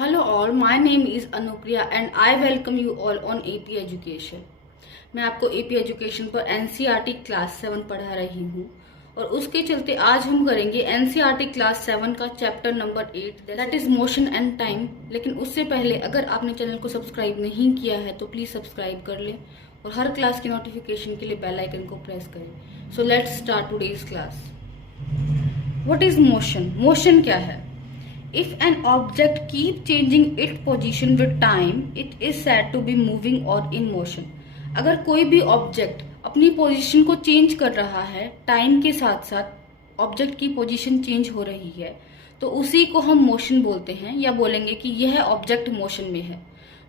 Hello all, my name is Anupriya and I welcome you all on AP Education। मैं आपको AP Education पर NCERT class 7 पढ़ा रही हूँ और उसके चलते आज हम करेंगे NCERT क्लास 7 का chapter number 8 that is motion and time. लेकिन उससे पहले अगर आपने चैनल को सब्सक्राइब नहीं किया है तो प्लीज सब्सक्राइब कर लें और हर क्लास की नोटिफिकेशन के लिए बेल आइकन को प्रेस करें। So let's start today's class. What is motion? Motion क्या है? If an object keep changing its position with time, it is said to be moving or in motion। अगर कोई भी object अपनी position को change कर रहा है, टाइम के साथ साथ ऑब्जेक्ट की पोजीशन चेंज हो रही है, तो उसी को हम मोशन बोलते हैं या बोलेंगे कि यह ऑब्जेक्ट मोशन में है।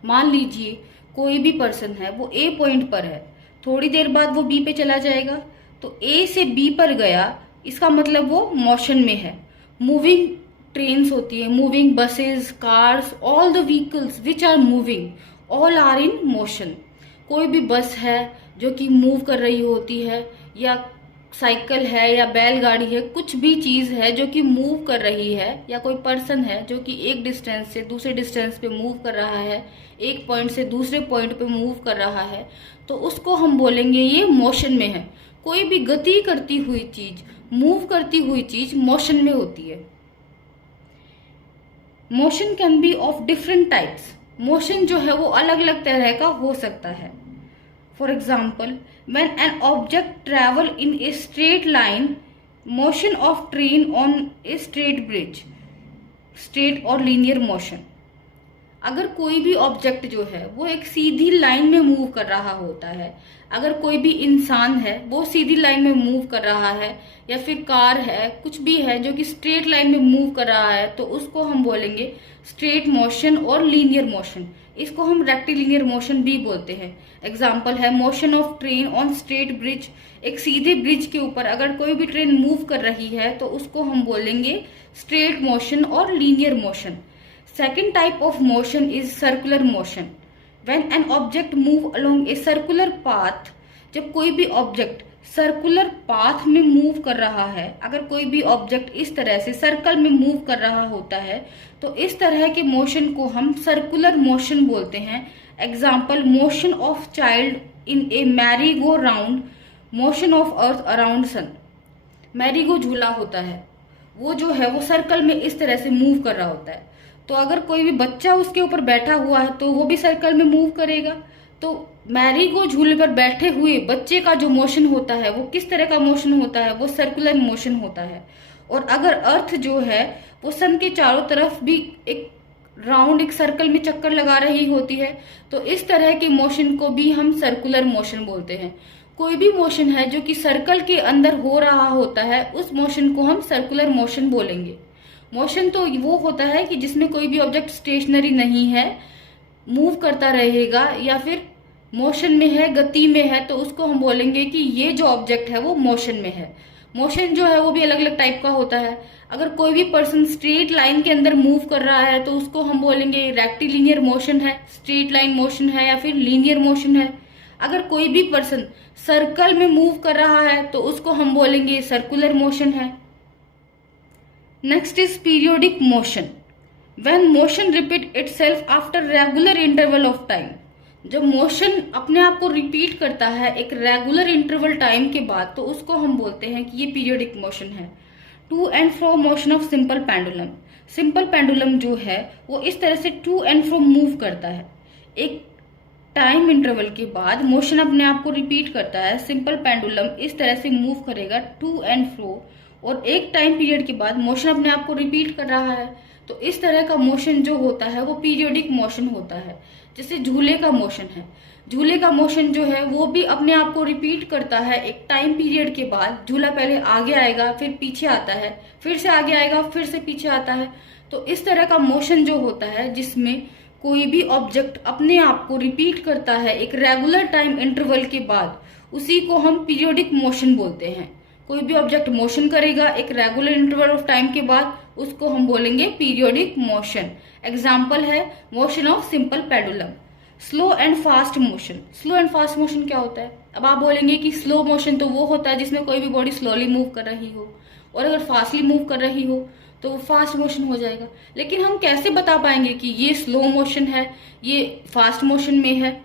मान लीजिए कोई भी पर्सन है, वो ए पॉइंट पर है, थोड़ी देर बाद वो बी पे चला जाएगा, तो ए से बी पर गया, इसका मतलब वो मोशन में है। मूविंग ट्रेन्स होती है, moving buses, cars, all the vehicles which are moving all are in motion. कोई भी बस है जो कि मूव कर रही होती है, या साइकिल है या बैलगाड़ी है, कुछ भी चीज है जो कि मूव कर रही है, या कोई पर्सन है जो कि एक डिस्टेंस से दूसरे डिस्टेंस पे मूव कर रहा है, एक पॉइंट से दूसरे पॉइंट पे मूव कर रहा है, तो उसको हम बोलेंगे ये मोशन में है। कोई भी गति करती हुई चीज, मूव करती हुई चीज मोशन में होती है। Motion can be of different types. Motion जो है वो अलग अलग तरह का हो सकता है। For example, when an object travel in a straight line, motion of train on a straight bridge, straight और लीनियर मोशन। अगर कोई भी ऑब्जेक्ट जो है वो एक सीधी लाइन में मूव कर रहा होता है, अगर कोई भी इंसान है वो सीधी लाइन में मूव कर रहा है, या फिर कार है, कुछ भी है जो कि स्ट्रेट लाइन में मूव कर रहा है, तो उसको हम बोलेंगे स्ट्रेट मोशन और लीनियर मोशन। इसको हम रेक्टिलिनियर मोशन भी बोलते हैं। एग्जाम्पल है motion of train on straight bridge. एक सीधे ब्रिज के ऊपर अगर कोई भी ट्रेन मूव कर रही है तो उसको हम बोलेंगे स्ट्रेट मोशन और linear motion. Second type of motion is circular motion. When an object move along a circular path, जब कोई भी ऑब्जेक्ट सर्कुलर पाथ में मूव कर रहा है, अगर कोई भी ऑब्जेक्ट इस तरह से सर्कल में मूव कर रहा होता है, तो इस तरह के मोशन को हम सर्कुलर मोशन बोलते हैं। Example, motion of child in a merry go round, motion of earth around sun. Merry go झूला होता है, वो जो है वो सर्कल में इस तरह से मूव कर रहा होता है, तो अगर कोई भी बच्चा उसके ऊपर बैठा हुआ है तो वो भी सर्कल में मूव करेगा। तो मैरी गो झूले पर बैठे हुए बच्चे का जो मोशन होता है वो किस तरह का मोशन होता है? वो सर्कुलर मोशन होता है। और अगर अर्थ जो है वो सन के चारों तरफ भी एक राउंड, एक सर्कल में चक्कर लगा रही होती है, तो इस तरह के मोशन को भी हम सर्कुलर मोशन बोलते हैं। कोई भी मोशन है जो कि सर्कल के अंदर हो रहा होता है, उस मोशन को हम सर्कुलर मोशन बोलेंगे। मोशन तो वो होता है कि जिसमें कोई भी ऑब्जेक्ट स्टेशनरी नहीं है, मूव करता रहेगा, या फिर मोशन में है, गति में है, तो उसको हम बोलेंगे कि ये जो ऑब्जेक्ट है वो मोशन में है। मोशन जो है वो भी अलग अलग टाइप का होता है। अगर कोई भी पर्सन स्ट्रेट लाइन के अंदर मूव कर रहा है तो उसको हम बोलेंगे रेक्टिलिनियर मोशन है, स्ट्रेट लाइन मोशन है, या फिर लीनियर मोशन है। अगर कोई भी पर्सन सर्कल में मूव कर रहा है तो उसको हम बोलेंगे सर्कुलर मोशन है। Next is periodic motion. When motion repeat itself after regular interval of time. जब मोशन अपने आप को रिपीट करता है एक रेगुलर इंटरवल टाइम के बाद, तो उसको हम बोलते हैं कि ये पीरियोडिक मोशन है। To and fro motion of simple pendulum. Simple pendulum जो है वो इस तरह से टू एंड फ्रो मूव करता है। एक टाइम इंटरवल के बाद मोशन अपने आप को रिपीट करता है। सिंपल पेंडुलम इस तरह से मूव करेगा टू एंड फ्रो, और एक टाइम पीरियड के बाद मोशन अपने आप को रिपीट कर रहा है, तो इस तरह का मोशन जो होता है वो पीरियोडिक मोशन होता है। जैसे झूले का मोशन है, झूले का मोशन जो है वो भी अपने आप को रिपीट करता है एक टाइम पीरियड के बाद। झूला पहले आगे आएगा, फिर पीछे आता है, फिर से आगे आएगा, फिर से पीछे आता है। तो इस तरह का मोशन जो होता है जिसमें कोई भी ऑब्जेक्ट अपने आप को रिपीट करता है एक रेगुलर टाइम इंटरवल के बाद, उसी को हम पीरियोडिक मोशन बोलते हैं। कोई भी ऑब्जेक्ट मोशन करेगा एक रेगुलर इंटरवल ऑफ टाइम के बाद, उसको हम बोलेंगे पीरियोडिक मोशन। एग्जाम्पल है motion of simple pendulum. Slow and fast motion. Slow and fast motion क्या होता है? अब आप बोलेंगे कि स्लो मोशन तो वो होता है जिसमें कोई भी बॉडी स्लोली मूव कर रही हो, और अगर फास्टली मूव कर रही हो तो फास्ट मोशन हो जाएगा। लेकिन हम कैसे बता पाएंगे कि ये स्लो मोशन है, ये फास्ट मोशन में है?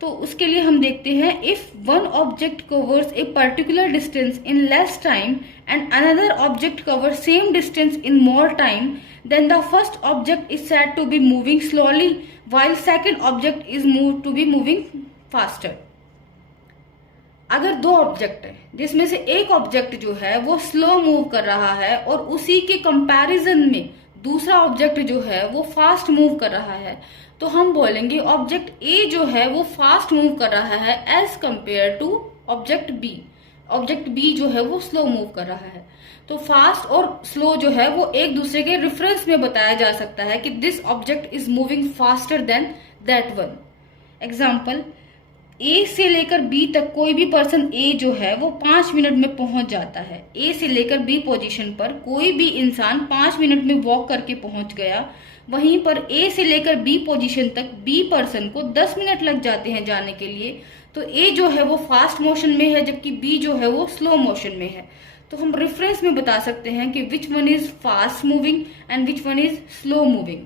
तो उसके लिए हम देखते हैं, if one object covers a particular distance in less time and another object cover same distance in more time, then the first object is said to be moving slowly while second object is move to be moving faster. अगर दो object है जिसमें से एक object जो है वो slow move कर रहा है और उसी के कंपैरिजन में दूसरा ऑब्जेक्ट जो है वो फास्ट मूव कर रहा है, तो हम बोलेंगे ऑब्जेक्ट ए जो है वो फास्ट मूव कर रहा है as compare to object B. Object B जो है वो स्लो मूव कर रहा है। तो फास्ट और स्लो जो है वो एक दूसरे के रेफरेंस में बताया जा सकता है कि this object is moving faster than that one. Example, A से लेकर बी तक कोई भी पर्सन ए जो है वो 5 मिनट में पहुंच जाता है। ए से लेकर बी पोजीशन पर कोई भी इंसान 5 मिनट में वॉक करके पहुंच गया। वहीं पर ए से लेकर बी पोजीशन तक बी पर्सन को 10 मिनट लग जाते हैं जाने के लिए। तो ए जो है वो फास्ट मोशन में है जबकि बी जो है वो स्लो मोशन में है। तो हम रेफरेंस में बता सकते हैं कि which one is fast moving and which one is slow moving.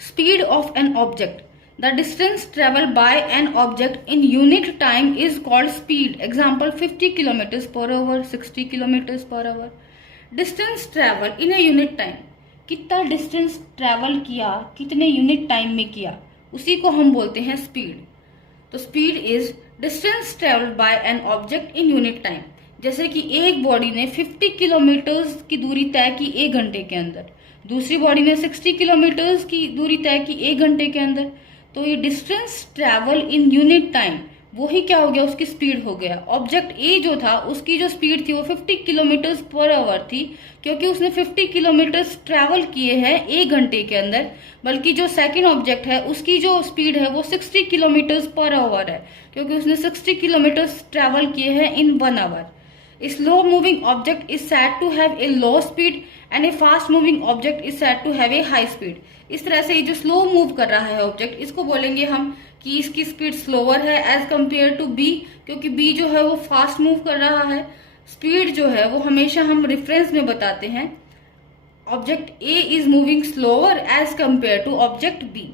Speed of an object, the distance traveled by an object in unit time is called speed. Example, 50 kilometers per hour, 60 kilometers per hour. Distance travel in a unit time, कितना distance travel किया, कितने unit time में किया, उसी को हम बोलते हैं स्पीड। तो speed is distance travelled bye an object in unit time. जैसे कि एक बॉडी ने 50 किलोमीटर्स की दूरी तय की 1 घंटे के अंदर, दूसरी बॉडी ने 60 किलोमीटर्स की दूरी तय की 1 घंटे के अंदर। तो ये distance travel in unit time वो ही क्या हो गया, उसकी स्पीड हो गया। ऑब्जेक्ट ए जो था उसकी जो स्पीड थी वो 50 किलोमीटर्स पर आवर थी, क्योंकि उसने 50 किलोमीटर्स ट्रैवल किए हैं 1 घंटे के अंदर। बल्कि जो सेकंड ऑब्जेक्ट है उसकी जो स्पीड है वो 60 किलोमीटर्स पर आवर है, क्योंकि उसने 60 किलोमीटर्स ट्रैवल किए हैं in 1 hour. Slow moving object is said to have a low speed and a fast moving object is said to have a high speed. इस तरह से ये जो स्लो मूव कर रहा है ऑब्जेक्ट, इसको बोलेंगे हम कि इसकी स्पीड स्लोअर है एज कंपेयर टू बी, क्योंकि बी जो है वो फास्ट मूव कर रहा है। स्पीड जो है वो हमेशा हम रेफरेंस में बताते हैं, object A is moving slower as compare to object B.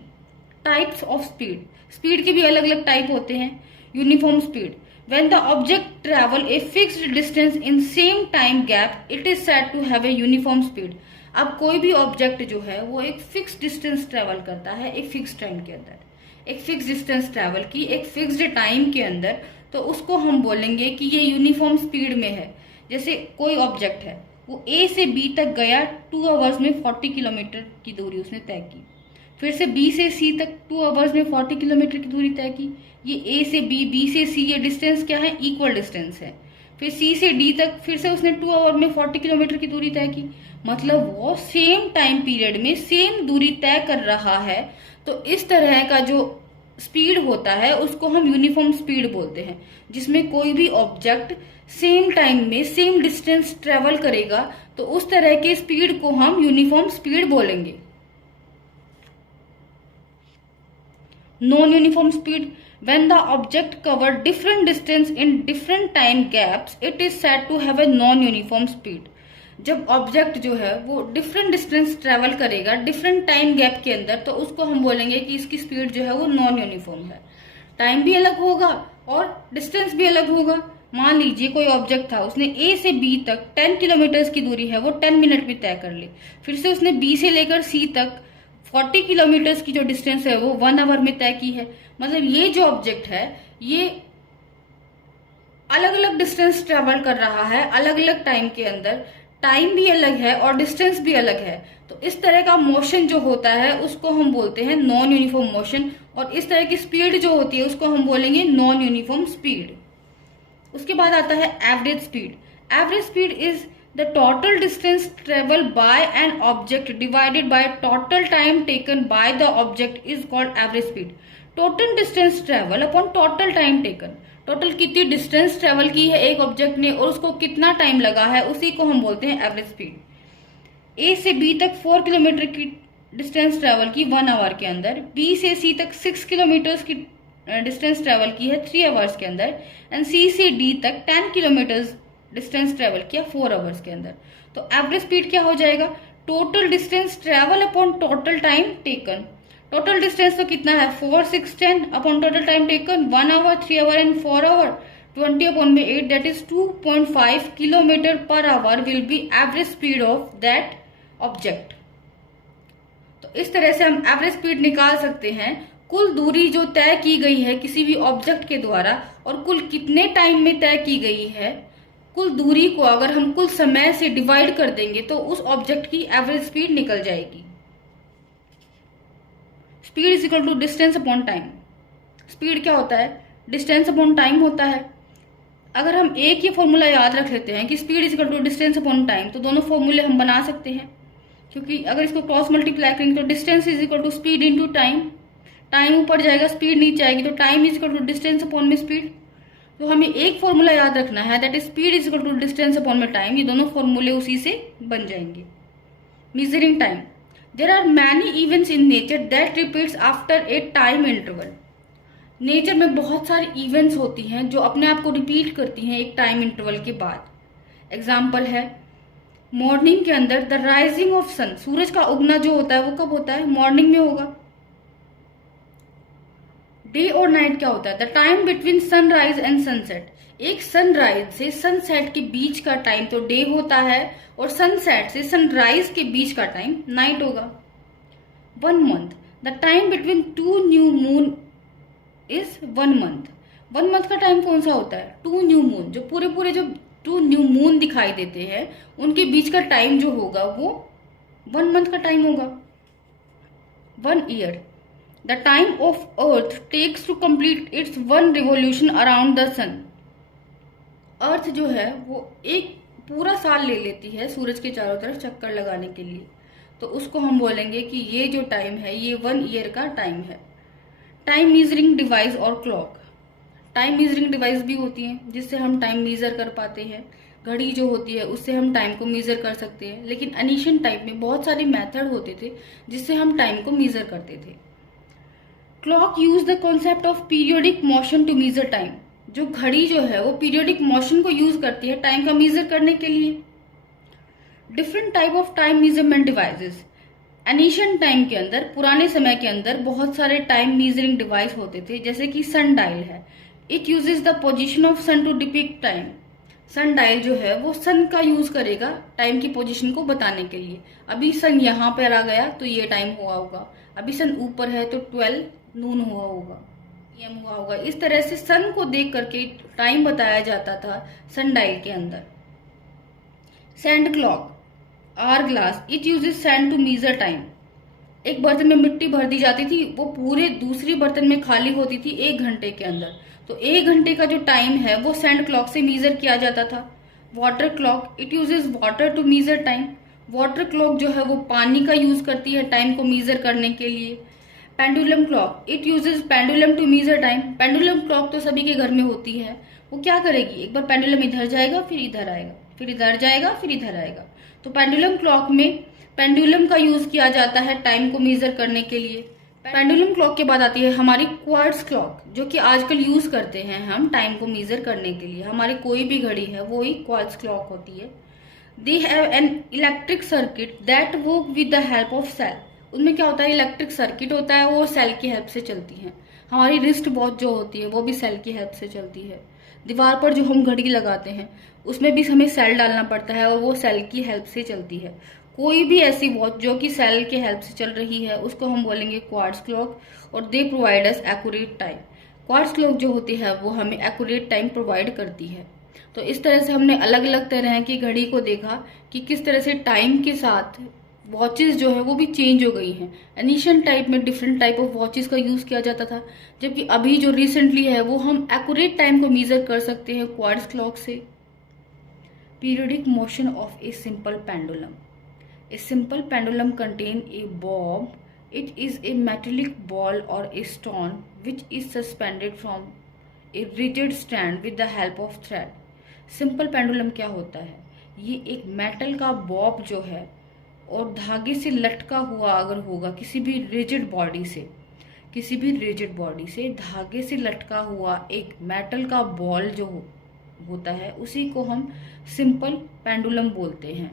Types of speed, speed के भी अलग अलग टाइप होते हैं। Uniform speed, when the object travel a fixed distance in same time gap it is said to have a uniform speed। अब कोई भी object जो है वो एक फिक्स डिस्टेंस ट्रेवल करता है एक फिक्स टाइम के अंदर, एक फिक्स डिस्टेंस ट्रेवल की एक फिक्स्ड टाइम के अंदर, तो उसको हम बोलेंगे कि ये यूनिफॉर्म स्पीड में है। जैसे कोई ऑब्जेक्ट है वो ए से बी तक गया 2 आवर्स में 40 किलोमीटर की दूरी उसने तय की, फिर से बी से सी तक 2 आवर्स में 40 किलोमीटर की दूरी तय की। ये ए से बी, बी से सी, ये डिस्टेंस क्या है, इक्वल डिस्टेंस है। फिर सी से डी तक फिर से उसने 2 आवर में 40 किलोमीटर की दूरी तय की, मतलब वो सेम टाइम पीरियड में सेम दूरी तय कर रहा है। तो इस तरह का जो स्पीड होता है उसको हम यूनिफॉर्म स्पीड बोलते हैं, जिसमें कोई भी ऑब्जेक्ट सेम टाइम में सेम डिस्टेंस ट्रेवल करेगा, तो उस तरह के स्पीड को हम यूनिफॉर्म स्पीड बोलेंगे। Non-uniform speed, when the object cover different distance in different time gaps, it is said to have a non-uniform speed। जब ऑब्जेक्ट जो है वो डिफरेंट डिस्टेंस ट्रेवल करेगा डिफरेंट टाइम गैप के अंदर, तो उसको हम बोलेंगे कि इसकी स्पीड जो है वो नॉन यूनिफॉर्म है। टाइम भी अलग होगा और डिस्टेंस भी अलग होगा। मान लीजिए कोई ऑब्जेक्ट था, उसने ए से बी तक 10 किलोमीटर की दूरी है वो 10 मिनट में तय कर ली, फिर से उसने बी से लेकर सी तक 40 किलोमीटर की जो डिस्टेंस है वो 1 आवर में तय की है। मतलब ये जो ऑब्जेक्ट है ये अलग अलग डिस्टेंस ट्रेवल कर रहा है अलग अलग टाइम के अंदर, टाइम भी अलग है और डिस्टेंस भी अलग है। तो इस तरह का मोशन जो होता है उसको हम बोलते हैं नॉन यूनिफॉर्म मोशन, और इस तरह की स्पीड जो होती है उसको हम बोलेंगे नॉन यूनिफॉर्म स्पीड। उसके बाद आता है average speed. Average speed is the total distance traveled by an object divided by total time taken by the object is called average speed। total distance travel upon total time taken, total कितनी distance travel की है एक object ने और उसको कितना time लगा है, उसी को हम बोलते हैं एवरेज स्पीड। ए से बी तक 4 किलोमीटर की डिस्टेंस ट्रेवल की 1 आवर के अंदर, बी से सी तक 6 किलोमीटर की डिस्टेंस ट्रेवल की है 3 आवर्स के अंदर, एंड सी से डी तक 10 किलोमीटर डिस्टेंस ट्रेवल किया 4 आवर्स के अंदर। तो एवरेज स्पीड क्या हो जाएगा, total distance travel upon total time taken. Total distance तो कितना है 4, 6, 10 upon total time taken 1 hour, 3 hour and 4 hour, 20 upon में 8 that is 2.5 kilometre per hour will be average speed of that object. तो इस तरह से हम एवरेज स्पीड निकाल सकते हैं, कुल दूरी जो तय की गई है किसी भी ऑब्जेक्ट के द्वारा और कुल कितने टाइम में तय की गई है, कुल दूरी को अगर हम कुल समय से डिवाइड कर देंगे तो उस ऑब्जेक्ट की एवरेज स्पीड निकल जाएगी। Speed is equal to distance upon time. Speed क्या होता है, डिस्टेंस अपॉन टाइम होता है। अगर हम एक ये फॉर्मूला याद रख लेते हैं कि speed is equal to distance upon time, तो दोनों फॉर्मूले हम बना सकते हैं, क्योंकि अगर इसको क्रॉस मल्टीप्लाई करेंगे तो distance is equal to speed into time, time ऊपर जाएगा स्पीड नीचे आएगी, तो time is equal to distance upon में स्पीड। तो हमें एक फॉर्मूला याद रखना है, that is speed is equal to distance upon में टाइम। ये दोनों फॉर्मूले उसी से बन जाएंगे। Measuring time, there are many events in nature that repeats after a time interval. Nature में बहुत सारी इवेंट्स होती हैं जो अपने आप को रिपीट करती हैं एक टाइम इंटरवल के बाद। एग्जाम्पल है मॉर्निंग के अंदर द राइजिंग ऑफ सन, सूरज का उगना जो होता है वो कब होता है, मॉर्निंग में होगा। डे और नाइट क्या होता है, the time between sunrise and sunset. एक सनराइज से सनसेट के बीच का टाइम तो डे होता है और सनसेट से सनराइज के बीच का टाइम नाइट होगा। 1 month, the time between 2 new moon is 1 month. 1 month का टाइम कौन सा होता है, 2 न्यू मून, जो पूरे जो 2 न्यू मून दिखाई देते हैं उनके बीच का टाइम जो होगा वो 1 मंथ का टाइम होगा। 1 year, the time of earth takes to complete its 1 revolution around the sun. Earth जो है वो एक पूरा साल ले लेती है सूरज के चारों तरफ चक्कर लगाने के लिए, तो उसको हम बोलेंगे कि ये जो टाइम है ये 1 ईयर का टाइम है। टाइम मेजरिंग डिवाइस और क्लॉक, टाइम मेजरिंग डिवाइस भी होती हैं जिससे हम टाइम मेजर कर पाते हैं। घड़ी जो होती है उससे हम टाइम को मेजर कर सकते हैं, लेकिन एनिशियंट टाइम में बहुत सारे मेथड होते थे जिससे हम टाइम को मेजर करते थे। Clock use the concept of periodic motion to measure time. जो घड़ी जो है वो पीरियोडिक मोशन को यूज करती है टाइम का मेजर करने के लिए। Different type of time measurement devices, ancient time के अंदर, पुराने समय के अंदर बहुत सारे टाइम मेजरिंग डिवाइस होते थे, जैसे कि सन डायल है। It uses the position of sun to depict time. Sun dial जो है वो सन का यूज करेगा टाइम की पोजीशन को बताने के लिए। अभी सन यहाँ पर आ गया तो ये टाइम हुआ होगा, अभी सन ऊपर है तो 12 नून हुआ होगा, PM हुआ होगा। इस तरह से सन को देख करके टाइम बताया जाता था सन डायल के अंदर। Sand clock, hourglass, it uses sand to measure time. एक बर्तन में मिट्टी भर दी जाती थी, वो पूरे दूसरी बर्तन में खाली होती थी 1 घंटे के अंदर, तो 1 घंटे का जो टाइम है वो सैंड क्लॉक से मेजर किया जाता था। Water clock, it uses water to measure time. Water clock जो है वो पानी का यूज करती है टाइम को मेजर करने के लिए। Pendulum clock, it uses pendulum to measure time. Pendulum clock तो सभी के घर में होती है। वो क्या करेगी, एक बार पेंडुलम इधर जाएगा फिर इधर आएगा, फिर इधर जाएगा फिर इधर आएगा। तो पेंडुलम क्लॉक में पेंडुलम का यूज किया जाता है टाइम को मेजर करने के लिए। पेंडुलम क्लॉक के बाद आती है हमारी क्वार्ट्ज क्लॉक, जो कि आजकल यूज करते हैं हम टाइम को मेजर करने के लिए। हमारी कोई भी घड़ी है वो ही क्वार्ट्ज क्लॉक होती है। They have an electric circuit that work with the help of cell. उनमें क्या होता है, इलेक्ट्रिक सर्किट होता है, वो सेल की हेल्प से चलती है। हमारी रिस्ट वॉच जो होती है वो भी सेल की हेल्प से चलती है। दीवार पर जो हम घड़ी लगाते हैं उसमें भी हमें सेल डालना पड़ता है और वो सेल की हेल्प से चलती है। कोई भी ऐसी वॉच जो कि सेल के हेल्प से चल रही है उसको हम बोलेंगे क्वार्ट्ज क्लॉक, और they provide us accurate time. Quartz clock जो होती है वो हमें एक्यूरेट टाइम प्रोवाइड करती है। तो इस तरह से हमने अलग अलग तरह की घड़ी को देखा कि किस तरह से टाइम के साथ वॉचेस जो है वो भी चेंज हो गई हैं। एनिशियंट टाइप में डिफरेंट टाइप ऑफ वॉचेस का यूज किया जाता था, जबकि अभी जो रिसेंटली है वो हम एक्यूरेट टाइम को मेजर कर सकते हैं क्वार्ट्ज क्लॉक से। Periodic motion of a simple pendulum. A simple pendulum contain a bob. It is a metallic ball और a stone which is suspended from a rigid stand with the help of thread. Simple pendulum क्या होता है, ये एक metal का Bob जो है और धागे से लटका हुआ अगर होगा किसी भी रिजिड बॉडी से धागे से लटका हुआ एक मेटल का बॉल जो होता है उसी को हम सिंपल पेंडुलम बोलते हैं।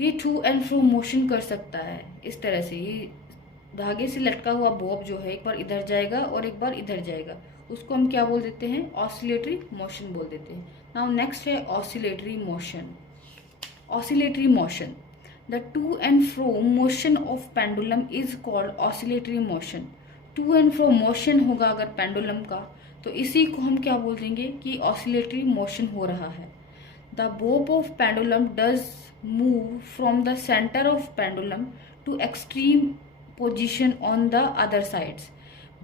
ये टू एंड फ्रो मोशन कर सकता है इस तरह से। ये धागे से लटका हुआ बॉब जो है एक बार इधर जाएगा और एक बार इधर जाएगा, उसको हम क्या बोल देते हैं, ऑसिलेटरी मोशन बोल देते हैं। नाउ नेक्स्ट है oscillatory motion. Oscillatory motion, the to and fro motion of pendulum is called oscillatory motion. To and fro motion होगा अगर पेंडुलम का, तो इसी को हम क्या बोल देंगे कि ऑसिलेटरी मोशन हो रहा है। The bob of pendulum does move from the centre of pendulum to extreme position on the other sides.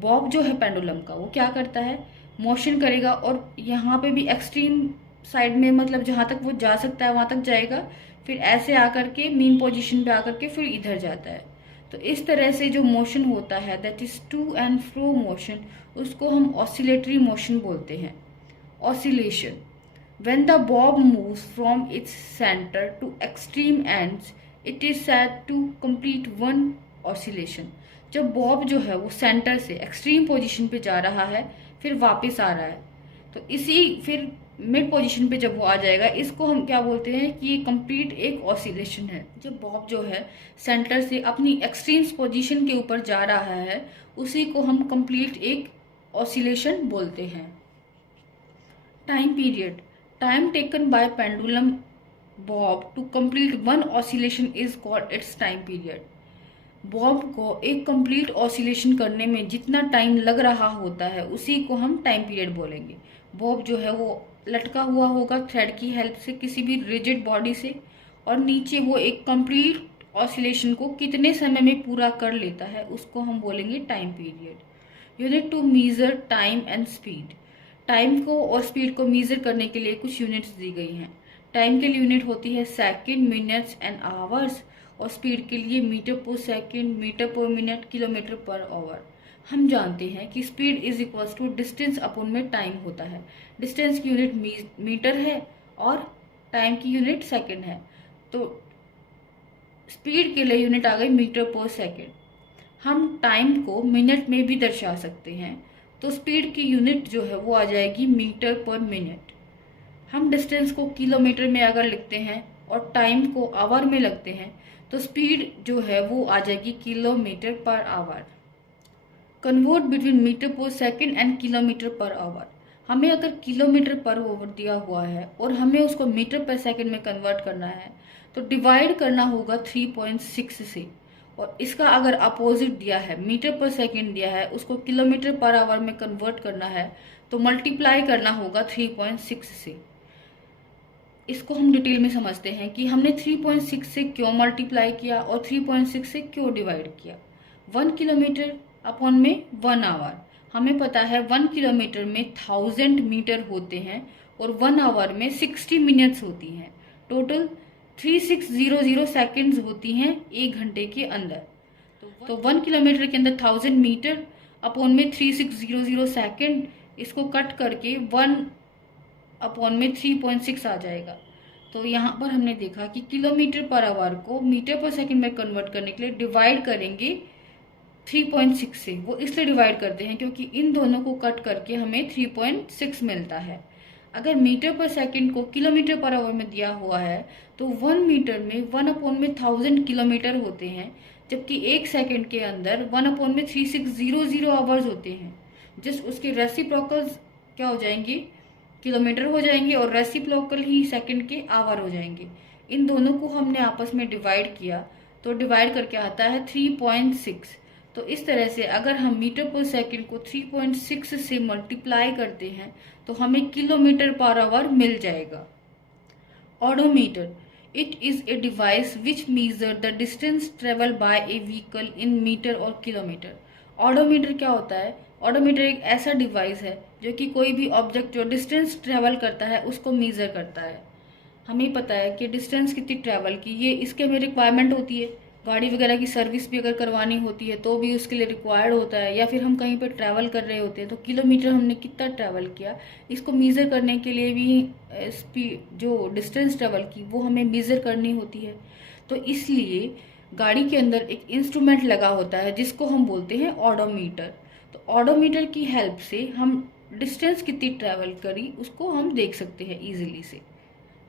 Bob जो है पेंडुलम का, वो क्या करता है, मोशन करेगा और यहाँ पे भी एक्सट्रीम साइड में, मतलब जहाँ तक वो जा सकता है वहां तक जाएगा, फिर ऐसे आकर के मीन पोजीशन पे आकर के फिर इधर जाता है। तो इस तरह से जो मोशन होता है that is to and fro motion, उसको हम ऑसिलेटरी मोशन बोलते हैं। Oscillation, when the bob moves from its centre to extreme ends it is said to complete one oscillation. जब बॉब जो है वो सेंटर से एक्सट्रीम पोजीशन पे जा रहा है फिर वापस आ रहा है, तो इसी फिर मिड पोजीशन पे जब वो आ जाएगा, इसको हम क्या बोलते हैं कि ये कंप्लीट एक ऑसिलेशन है। जब बॉब जो है सेंटर से अपनी एक्सट्रीम पोजीशन के ऊपर जा रहा है, उसी को हम कंप्लीट एक ऑसिलेशन बोलते हैं। Time period, time taken by pendulum bob to complete one oscillation is called its time period. Bob को एक कंप्लीट ऑसिलेशन करने में जितना टाइम लग रहा होता है उसी को हम टाइम पीरियड बोलेंगे। बॉब जो है वो लटका हुआ होगा थ्रेड की हेल्प से किसी भी रिजिड बॉडी से, और नीचे वो एक कंप्लीट ऑसिलेशन को कितने समय में पूरा कर लेता है उसको हम बोलेंगे time period. Unit to measure time and speed, time को और स्पीड को मेजर करने के लिए कुछ यूनिट्स दी गई हैं। टाइम के लिए यूनिट होती है सेकंड, मिनट्स एंड आवर्स, और स्पीड के लिए metre per second, metre per minute, kilometre per hour. हम जानते हैं कि speed is equals to distance upon में टाइम होता है। डिस्टेंस की यूनिट मीटर है और टाइम की यूनिट सेकंड है, तो स्पीड के लिए यूनिट आ गई मीटर पर सेकंड। हम टाइम को मिनट में भी दर्शा सकते हैं, तो स्पीड की यूनिट जो है वो आ जाएगी मीटर पर मिनट। हम डिस्टेंस को किलोमीटर में अगर लिखते हैं और टाइम को आवर में लगते हैं, तो स्पीड जो है वो आ जाएगी kilometre per hour. Convert between metre per second and kilometre per hour, हमें अगर किलोमीटर पर आवर दिया हुआ है और हमें उसको मीटर पर सेकंड में कन्वर्ट करना है, तो डिवाइड करना होगा 3.6 से, और इसका अगर अपोजिट दिया है, मीटर पर सेकंड दिया है, उसको किलोमीटर पर आवर में कन्वर्ट करना है, तो मल्टीप्लाई करना होगा 3.6 से। इसको हम डिटेल में समझते हैं कि हमने 3.6 से क्यों मल्टीप्लाई किया और 3.6 से क्यों डिवाइड किया। 1 किलोमीटर अपॉन में 1 आवर, हमें पता है 1 किलोमीटर में 1000 मीटर होते हैं और 1 आवर में 60 मिनट्स होती हैं। टोटल 3600 सेकेंड्स होती हैं 1 घंटे के अंदर। तो 1 किलोमीटर के अंदर 1000 मीटर अपॉन में 3600 सेकेंड, इसको कट करके 1 अपॉन में 3.6 आ जाएगा। तो यहाँ पर हमने देखा कि किलोमीटर पर आवर को मीटर पर सेकंड में कन्वर्ट करने के लिए डिवाइड करेंगे 3.6 से। वो इसलिए डिवाइड करते हैं क्योंकि इन दोनों को कट करके हमें 3.6 मिलता है। अगर मीटर पर सेकंड को किलोमीटर पर आवर में दिया हुआ है, तो 1 मीटर में 1 अपॉन में 1000 किलोमीटर होते हैं, जबकि 1 सेकंड के अंदर 1 अपॉन में 3600 आवर्स होते हैं। जस्ट उसके रेसिप्रोकल्स क्या हो जाएंगे, किलोमीटर हो जाएंगे, और रेसिप्रोकल ही सेकंड के आवर हो जाएंगे। इन दोनों को हमने आपस में डिवाइड किया तो डिवाइड करके आता है 3.6। तो इस तरह से अगर हम मीटर पर सेकंड को 3.6 से मल्टीप्लाई करते हैं तो हमें किलोमीटर पर आवर मिल जाएगा। Odometer, it is a device which measure the distance travel by a vehicle in metre और किलोमीटर। ऑडोमीटर क्या होता है, ऑडोमीटर एक ऐसा डिवाइस है जो कि कोई भी ऑब्जेक्ट जो डिस्टेंस ट्रेवल करता है उसको मेजर करता है। हमें पता है कि डिस्टेंस कितनी ट्रेवल की, ये इसके में रिक्वायरमेंट होती है। गाड़ी वगैरह की सर्विस भी अगर करवानी होती है तो भी उसके लिए रिक्वायर्ड होता है, या फिर हम कहीं पर ट्रैवल कर रहे होते हैं तो किलोमीटर हमने कितना ट्रैवल किया, इसको मेज़र करने के लिए भी स्पीड जो डिस्टेंस ट्रैवल की वो हमें मेज़र करनी होती है। तो इसलिए गाड़ी के अंदर एक इंस्ट्रूमेंट लगा होता है जिसको हम बोलते हैं ऑडोमीटर। तो ऑडोमीटर की हेल्प से हम डिस्टेंस कितनी ट्रैवल करी उसको हम देख सकते हैं इजीली से।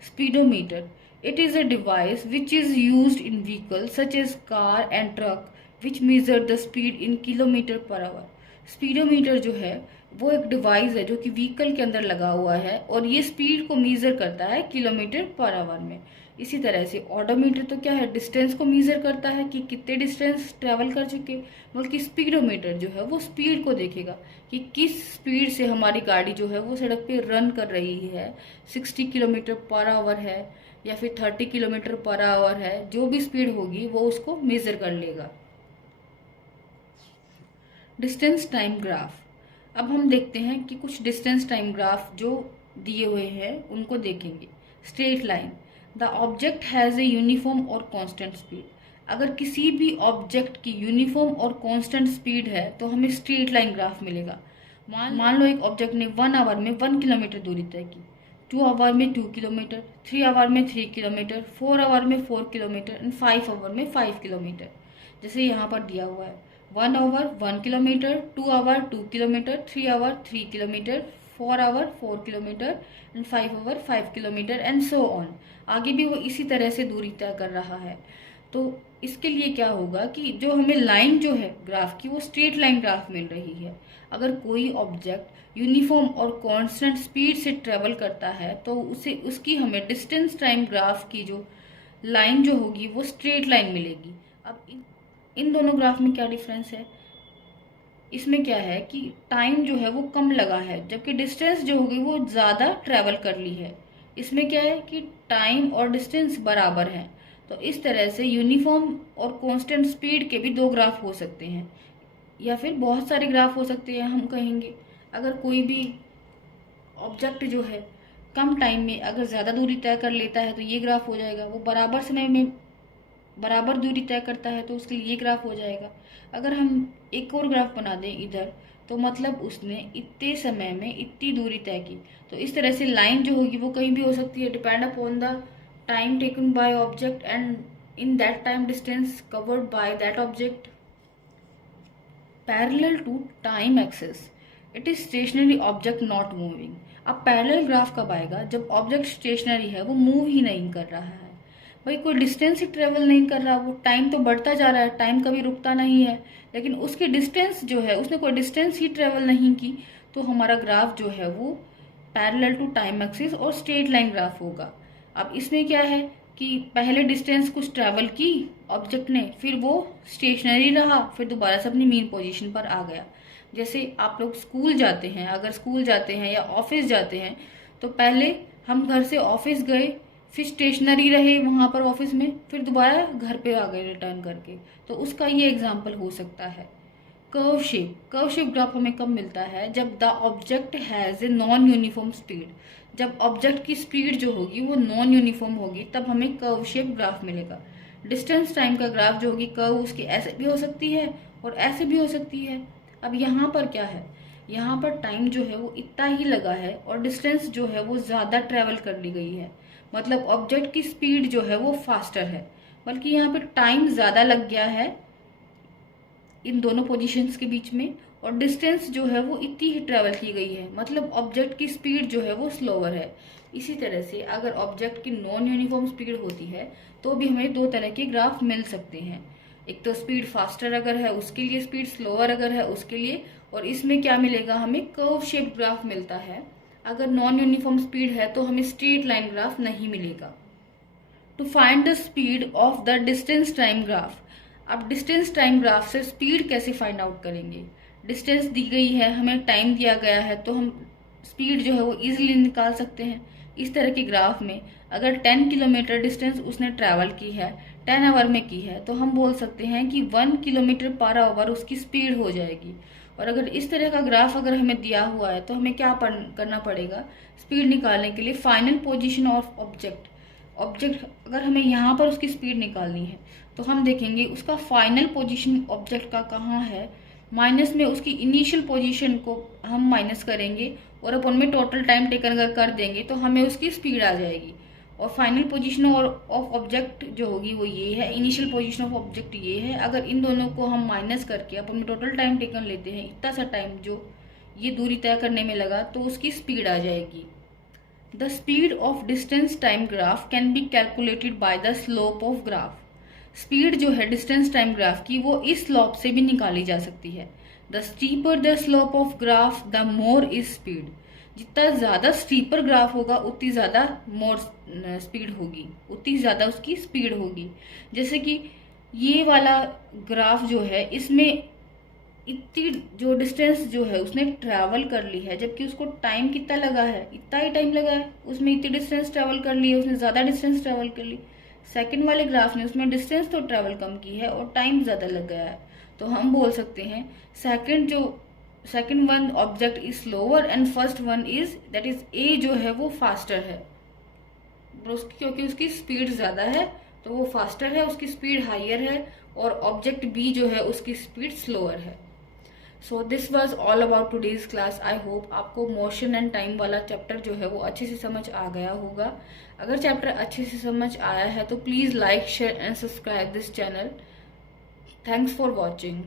Speedometer, It is a device which is used in vehicles such as car and truck which measure the speed in kilometer per hour. Speedometer जो है वो एक डिवाइस है जो कि व्हीकल के अंदर लगा हुआ है और ये स्पीड को मेजर करता है किलोमीटर पर आवर में। इसी तरह से ऑडोमीटर तो क्या है, डिस्टेंस को मेजर करता है कि कितने डिस्टेंस ट्रेवल कर चुके, बल्कि स्पीडोमीटर जो है वो स्पीड को देखेगा कि किस स्पीड से हमारी गाड़ी जो है वो सड़क पे रन कर रही है, 60 किलोमीटर पर आवर है या फिर 30 किलोमीटर पर आवर है, जो भी स्पीड होगी वो उसको मेजर कर लेगा। Distance time graph. अब हम देखते हैं कि कुछ डिस्टेंस टाइम ग्राफ जो दिए हुए हैं उनको देखेंगे। Straight line, the object has a uniform और कांस्टेंट स्पीड। अगर किसी भी ऑब्जेक्ट की यूनिफॉर्म और कांस्टेंट स्पीड है तो हमें स्ट्रेट लाइन ग्राफ मिलेगा। मान लो एक ऑब्जेक्ट ने 1 आवर में 1 किलोमीटर दूरी तय की, 2 आवर में 2 किलोमीटर, 3 आवर में 3 किलोमीटर, 4 आवर में 4 किलोमीटर एंड 5 आवर में 5 किलोमीटर। जैसे यहाँ पर दिया हुआ है 1 hour 1 kilometre, 2 hour 2 kilometre, 3 hour 3 kilometre, 4 hour 4 kilometre and 5 hour 5 kilometre and so on. आगे भी वो इसी तरह से दूरी तय कर रहा है। तो इसके लिए क्या होगा कि जो हमें लाइन जो है ग्राफ की वो स्ट्रेट लाइन ग्राफ मिल रही है। अगर कोई ऑब्जेक्ट यूनिफॉर्म और कांस्टेंट स्पीड से ट्रेवल करता है तो उसे उसकी हमें डिस्टेंस टाइम ग्राफ की जो लाइन जो होगी वो स्ट्रेट लाइन मिलेगी। अब इन दोनों ग्राफ में क्या डिफरेंस है, इसमें क्या है कि टाइम जो है वो कम लगा है जबकि डिस्टेंस जो होगी वो ज़्यादा ट्रेवल कर ली है। इसमें क्या है कि टाइम और डिस्टेंस बराबर हैं। तो इस तरह से यूनिफॉर्म और कांस्टेंट स्पीड के भी 2 ग्राफ हो सकते हैं या फिर बहुत सारे ग्राफ हो सकते हैं। हम कहेंगे अगर कोई भी ऑब्जेक्ट जो है कम टाइम में अगर ज़्यादा दूरी तय कर लेता है तो ये ग्राफ हो जाएगा, वो बराबर समय में बराबर दूरी तय करता है तो उसके लिए ये ग्राफ हो जाएगा। अगर हम एक और ग्राफ बना दें इधर तो मतलब उसने इतने समय में इतनी दूरी तय की। तो इस तरह से लाइन जो होगी वो कहीं भी हो सकती है, depend upon the time taken by object and in that time distance covered by that object. Parallel to time axis, it is stationary object not moving. अब पैरेलल ग्राफ कब आएगा, जब ऑब्जेक्ट स्टेशनरी है, वो मूव ही नहीं कर रहा है। भाई कोई डिस्टेंस ही ट्रेवल नहीं कर रहा, वो टाइम तो बढ़ता जा रहा है, टाइम कभी रुकता नहीं है, लेकिन उसकी डिस्टेंस जो है उसने कोई डिस्टेंस ही ट्रेवल नहीं की, तो हमारा ग्राफ जो है वो पैरेलल टू टाइम एक्सिस और स्ट्रेट लाइन ग्राफ होगा। अब इसमें क्या है कि पहले डिस्टेंस कुछ ट्रेवल की ऑब्जेक्ट ने, फिर वो स्टेशनरी रहा, फिर दोबारा से अपनी मेन पोजीशन पर आ गया। जैसे आप लोग स्कूल जाते हैं, अगर स्कूल जाते हैं या ऑफिस जाते हैं तो पहले हम घर से ऑफिस गए, फिर स्टेशनरी रहे वहाँ पर ऑफिस में, फिर दोबारा घर पे आ गए रिटर्न करके, तो उसका ये एग्जाम्पल हो सकता है। कर्व शेप ग्राफ हमें कब मिलता है, जब the object has a non uniform speed. जब ऑब्जेक्ट की स्पीड जो होगी वो नॉन यूनिफॉर्म होगी तब हमें कर्व शेप ग्राफ मिलेगा। डिस्टेंस टाइम का ग्राफ जो होगी कर्व उसकी ऐसे भी हो सकती है और ऐसे भी हो सकती है। अब यहाँ पर क्या है, यहाँ पर टाइम जो है वो इतना ही लगा है और डिस्टेंस जो है वो ज़्यादा ट्रेवल कर ली गई है, मतलब ऑब्जेक्ट की स्पीड जो है वो फास्टर है, बल्कि यहाँ पे टाइम ज़्यादा लग गया है इन दोनों पोजीशंस के बीच में, और डिस्टेंस जो है वो इतनी ही ट्रेवल की गई है, मतलब ऑब्जेक्ट की स्पीड जो है वो स्लोअर है। इसी तरह से अगर ऑब्जेक्ट की नॉन यूनिफॉर्म स्पीड होती है तो भी हमें 2 तरह के ग्राफ मिल सकते हैं। एक तो स्पीड फास्टर अगर है उसके लिए, स्पीड स्लोअर अगर है उसके लिए, और इसमें क्या मिलेगा, हमें कर्व शेप ग्राफ मिलता है। अगर नॉन यूनिफॉर्म स्पीड है तो हमें स्ट्रेट लाइन ग्राफ नहीं मिलेगा। To find the speed of the distance time graph, अब डिस्टेंस टाइम ग्राफ से स्पीड कैसे फाइंड आउट करेंगे। डिस्टेंस दी गई है, हमें टाइम दिया गया है, तो हम स्पीड जो है वो इजीली निकाल सकते हैं। इस तरह के ग्राफ में अगर 10 किलोमीटर डिस्टेंस उसने ट्रैवल की है, 10 आवर में की है, तो हम बोल सकते हैं कि 1 किलोमीटर पर आवर उसकी स्पीड हो जाएगी। और अगर इस तरह का ग्राफ अगर हमें दिया हुआ है तो हमें क्या करना पड़ेगा, स्पीड निकालने के लिए फाइनल पोजीशन ऑफ ऑब्जेक्ट अगर हमें यहाँ पर उसकी स्पीड निकालनी है तो हम देखेंगे उसका फाइनल पोजीशन ऑब्जेक्ट का कहाँ है, माइनस में उसकी इनिशियल पोजीशन को हम माइनस करेंगे और अपन में टोटल टाइम टेकन अगर कर देंगे तो हमें उसकी स्पीड आ जाएगी। और फाइनल पोजीशन ऑफ ऑब्जेक्ट जो होगी वो ये है, इनिशियल पोजीशन ऑफ ऑब्जेक्ट ये है। अगर इन दोनों को हम माइनस करके अपन में टोटल टाइम टेकन लेते हैं, इतना सा टाइम जो ये दूरी तय करने में लगा, तो उसकी स्पीड आ जाएगी। The speed of distance time graph can be calculated by the slope of graph. Speed जो है डिस्टेंस टाइम ग्राफ की वो इस स्लोप से भी निकाली जा सकती है। The steeper the slope of graph the more is speed. जितना ज्यादा स्टीपर ग्राफ होगा उतनी ज्यादा मोर स्पीड होगी, उतनी ज्यादा उसकी स्पीड होगी। जैसे कि ये वाला ग्राफ जो है इसमें इतनी जो डिस्टेंस जो है उसने ट्रैवल कर ली है, जबकि उसको टाइम कितना लगा है, इतना ही टाइम लगा है। उसमें इतनी डिस्टेंस ट्रैवल कर ली है, उसने ज्यादा डिस्टेंस ट्रैवल कर ली। सेकंड वाले ग्राफ ने उसमें डिस्टेंस तो ट्रैवल कम की है और टाइम ज्यादा लग गया है। तो हम बोल सकते हैं second one object is slower and first one is that is a जो है वो फास्टर है, क्योंकि उसकी स्पीड ज्यादा है तो वो फास्टर है, उसकी स्पीड हाइयर है, और ऑब्जेक्ट बी जो है उसकी स्पीड स्लोअर है। So this was all about today's class. I hope आपको मोशन एंड टाइम वाला चैप्टर जो है वो अच्छे से समझ आ गया होगा। अगर चैप्टर अच्छे से समझ आया है तो please like share and subscribe this channel. Thanks for watching.